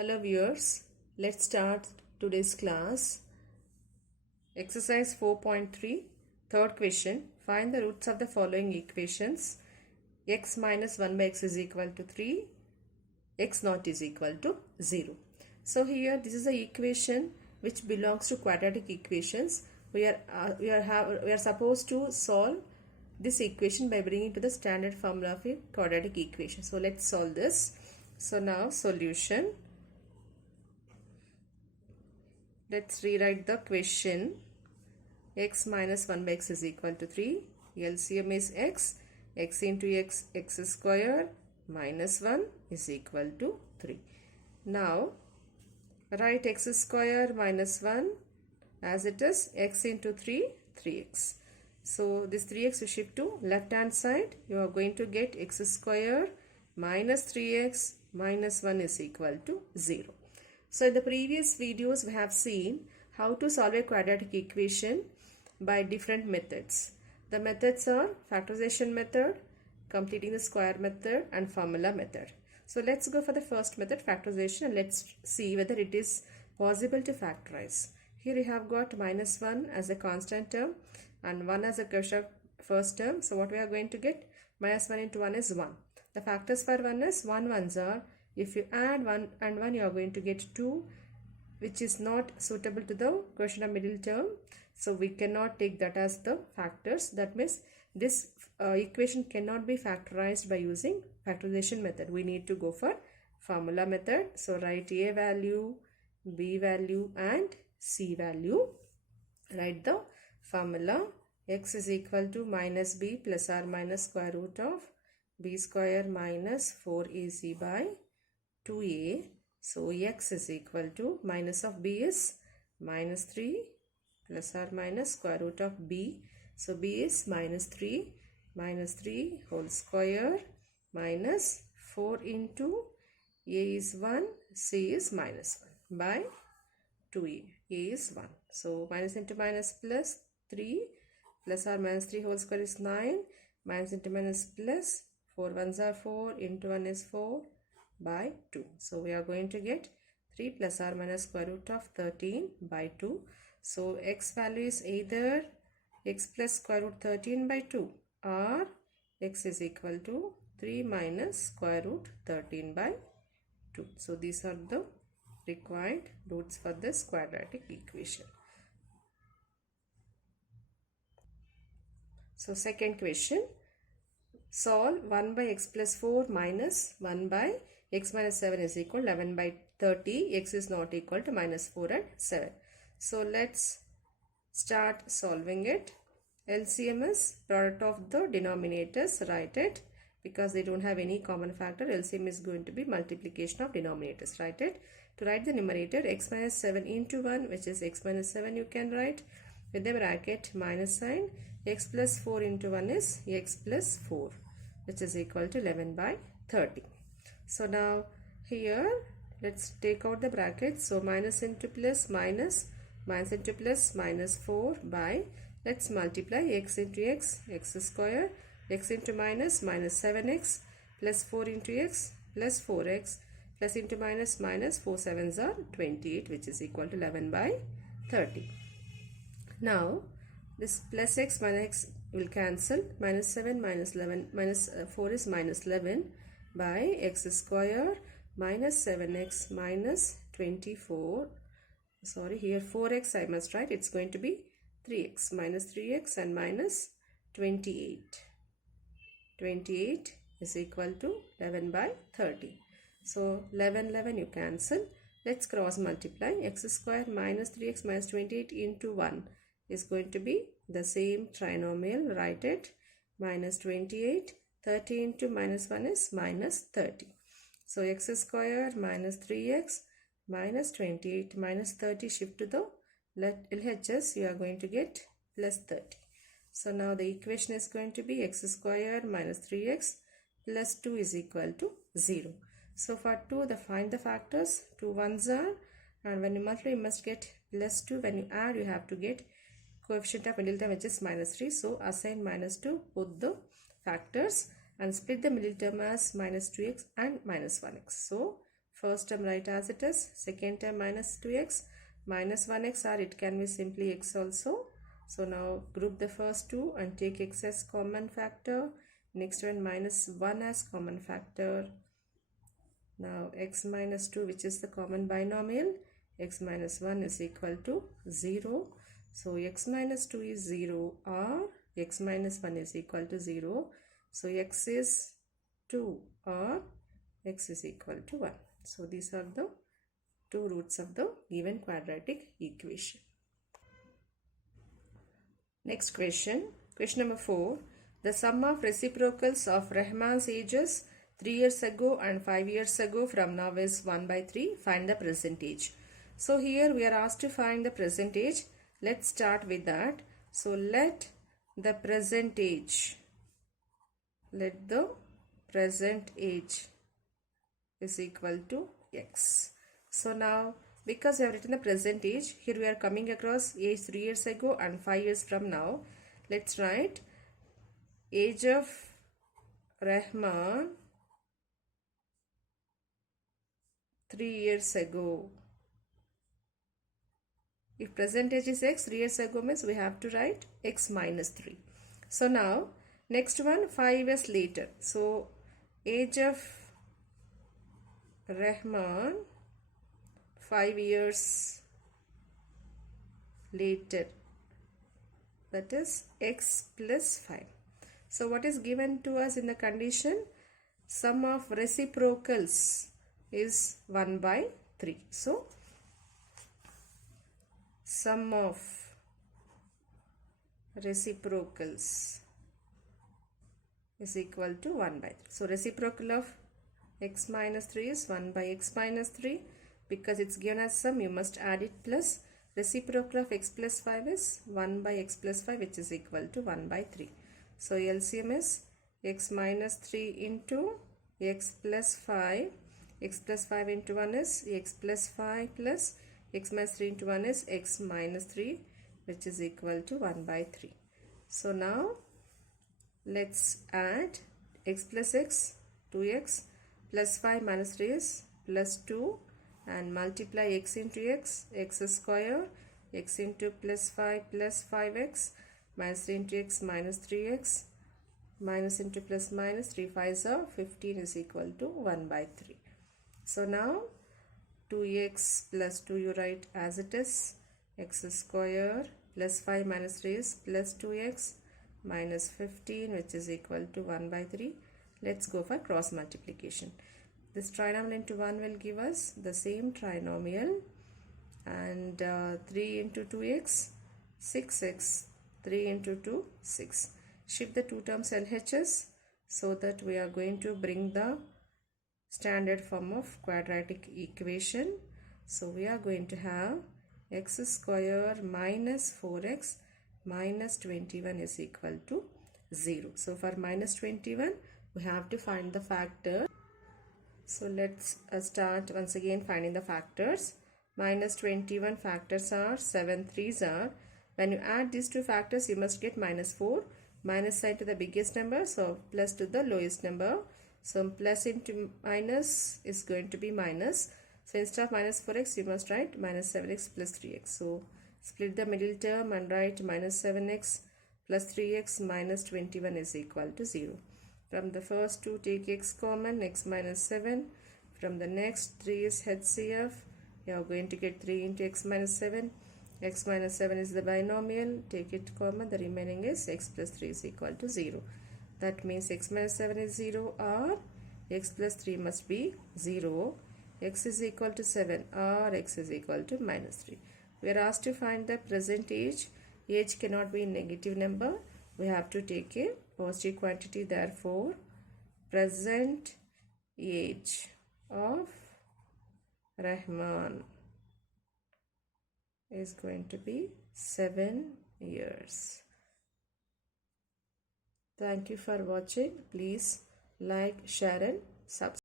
Hello viewers, let's start today's class. Exercise 4.3, third question. Find the roots of the following equations. X minus 1 by x is equal to 3, x naught is equal to 0. So here this is the equation which belongs to quadratic equations. We are supposed to solve this equation by bringing to the standard formula of a quadratic equation. So let's solve this. So now solution. Let's rewrite the question. X minus 1 by x is equal to 3. LCM is x. X into x, x square minus 1 is equal to 3. Now, write x square minus 1 as it is x into 3, 3x. So, this 3x you shift to left hand side. You are going to get x square minus 3x minus 1 is equal to 0. So in the previous videos we have seen how to solve a quadratic equation by different methods. The methods are factorization method, completing the square method and formula method. So let's go for the first method, factorization, and let's see whether it is possible to factorize. Here you have got minus 1 as a constant term and 1 as a quotient first term. So what we are going to get? Minus 1 into 1 is 1. The factors for 1 is 1 ones are, if you add 1 and 1, you are going to get 2, which is not suitable to the quotient of middle term. So we cannot take that as the factors. That means this equation cannot be factorized by using factorization method. We need to go for formula method. So write A value, B value and C value. Write the formula. X is equal to minus B plus or minus square root of B square minus 4AC by 2a. So x is equal to minus of b is minus 3 plus or minus square root of b. So b is minus 3 whole square minus 4 into a is 1, c is minus 1 by 2a. A is 1. So minus into minus plus 3 plus or minus 3 whole square is 9. Minus into minus plus 4 ones are 4 into 1 is 4 by 2. So we are going to get 3 plus or minus square root of 13 by 2. So x value is either x plus square root 13 by 2 or x is equal to 3 minus square root 13 by 2. So these are the required roots for this quadratic equation. So second question. Solve 1 by x plus 4 minus 1 by x minus 7 is equal to 11 by 30. X is not equal to minus 4 and 7. So let's start solving it. LCM is product of the denominators. Write it because they don't have any common factor. LCM is going to be multiplication of denominators. Write it. To write the numerator, x minus 7 into 1, which is x minus 7, you can write with the bracket minus sign. X plus 4 into 1 is x plus 4, which is equal to 11 by 30. So now here let's take out the brackets. So minus into plus minus, minus into plus minus 4 by, let's multiply x into x, x square, x into minus, minus 7x, plus 4 into x, plus 4x, plus into minus, minus 4 sevens are 28, which is equal to 11 by 30. Now this plus x minus x will cancel. Minus 7 minus 11 minus 4 is minus 11 by x square minus 7x minus 24. Sorry, here 4x I must write. It's going to be 3x minus 3x and minus 28. 28 is equal to 11 by 30. So 11 you cancel. Let's cross multiply. X square minus 3x minus 28 into 1 is going to be the same trinomial. Write it. Minus 28. 30 into minus 1 is minus 30. So x square minus 3x minus 28 minus 30, shift to the LHS, you are going to get plus 30. So now the equation is going to be x square minus 3x plus 2 is equal to 0. So for 2, find the factors. 2 ones are, and when you multiply you must get plus 2. When you add you have to get coefficient of middle term, which is minus 3. So assign minus 2, put the factors and split the middle term as minus 2x and minus 1x. So First term write as it is, second term minus 2x minus 1x, or it can be simply x also. So now group the first two and take x as common factor. Next one minus 1 as common factor. Now x minus 2, which is the common binomial, x minus 1 is equal to 0. So x minus 2 is 0 or x minus 1 is equal to 0. So x is 2 or x is equal to 1. So these are the two roots of the given quadratic equation. Next question. Question number 4. The sum of reciprocals of Rahman's ages 3 years ago and 5 years ago from now is 1 by 3. Find the percentage. So here we are asked to find the percentage. Let's start with that. So let the present age is equal to x. So now because we have written the present age, here we are coming across age 3 years ago and 5 years from now. Let's write age of Rahman 3 years ago. If present age is x, 3 years ago means we have to write x minus 3. So now next one 5 years later. So age of Rahman 5 years later, that is x plus 5. So what is given to us in the condition? Sum of reciprocals is 1 by 3. So sum of reciprocals is equal to 1 by 3. So reciprocal of x minus 3 is 1 by x minus 3. Because it's given as sum, you must add it plus. Reciprocal of x plus 5 is 1 by x plus 5, which is equal to 1 by 3. So LCM is x minus 3 into x plus 5. X plus 5 into 1 is x plus 5 plus x minus 3 into 1 is x minus 3, which is equal to 1 by 3. So now let's add x plus x, 2x, plus 5 minus 3 is plus 2, and multiply x into x square, x into plus 5 plus 5x, minus 3 into x minus 3x, minus into plus minus, 3 5s are 15 is equal to 1 by 3. So now 2x plus 2 you write as it is, x square plus 5 minus 3 is plus 2x minus 15, which is equal to 1 by 3. Let's go for cross multiplication. This trinomial into 1 will give us the same trinomial, and 3 into 2x, 6x, 3 into 2, 6. Shift the two terms LHS so that we are going to bring the standard form of quadratic equation. So we are going to have x square minus 4x minus 21 is equal to 0. So for minus 21, we have to find the factor. So let's start once again finding the factors. Minus 21 factors are 7 3s are. When you add these two factors, you must get minus 4. Minus sign to the biggest number, so plus to the lowest number. So plus into minus is going to be minus. So instead of minus 4x, you must write minus 7x plus 3x. So split the middle term and write minus 7x plus 3x minus 21 is equal to 0. From the first two, take x common, x minus 7. From the next, 3 is HCF. You are going to get 3 into x minus 7. X minus 7 is the binomial. Take it common. The remaining is x plus 3 is equal to 0. That means x minus 7 is 0 or x plus 3 must be 0. X is equal to 7 or x is equal to minus 3. We are asked to find the present age. Age cannot be a negative number. We have to take a positive quantity. Therefore, present age of Rahman is going to be 7 years. Thank you for watching. Please like, share and subscribe.